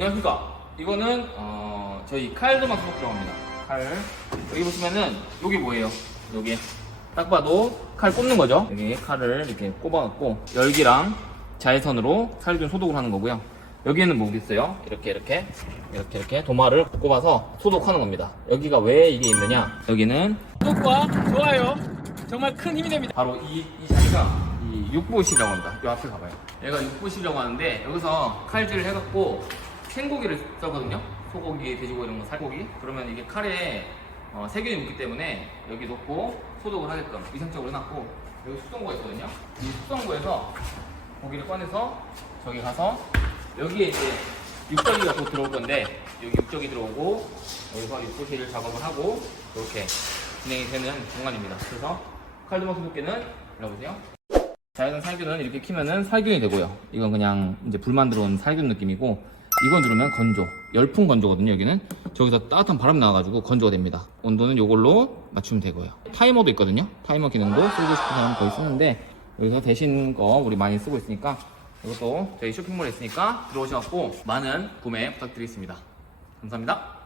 안녕하십니까. 이거는 어, 저희 칼 도막 소독기라고 합니다. 칼. 여기 보시면은 여기 뭐예요? 여기 딱 봐도 칼 꼽는 거죠. 여기 칼을 이렇게 꼽아갖고 열기랑 자외선으로 살균 소독을 하는 거고요. 여기에는 뭐 있어요? 이렇게 이렇게 이렇게 이렇게 도마를 꼽아서 소독하는 겁니다. 여기가 왜 이게 있느냐? 여기는 구독과 좋아요 정말 큰 힘이 됩니다. 바로 이, 이 자리가 이 육보실이라고 합니다. 이 앞에 가봐요. 얘가 육보실이라고 하는데 여기서 칼질을 해갖고 생고기를 써거든요. 소고기, 돼지고기 이런 거 살고기. 그러면 이게 칼에 어, 세균이 묻기 때문에 여기 놓고 소독을 하게끔 위생적으로 해놨고 여기 수성고가 있거든요. 이 수성고에서 고기를 꺼내서 저기 가서 여기에 이제 육저기가 또 들어올 건데 여기 육저기 들어오고 여기서 육보실 작업을 하고 이렇게 진행이 되는 공간입니다. 그래서 칼도마 소독기는 일로 보세요. 자외선 살균은 이렇게 키면은 살균이 되고요. 이건 그냥 이제 불만 들어온 살균 느낌이고 이거 누르면 건조, 열풍 건조거든요. 여기는 저기서 따뜻한 바람 나와가지고 건조가 됩니다. 온도는 이걸로 맞추면 되고요. 타이머도 있거든요. 타이머 기능도 쓰고 싶은 사람 거의 쓰는데 여기서 대신 거 우리 많이 쓰고 있으니까 이것도 저희 쇼핑몰에 있으니까 들어오셔갖고 많은 구매 부탁드리겠습니다. 감사합니다.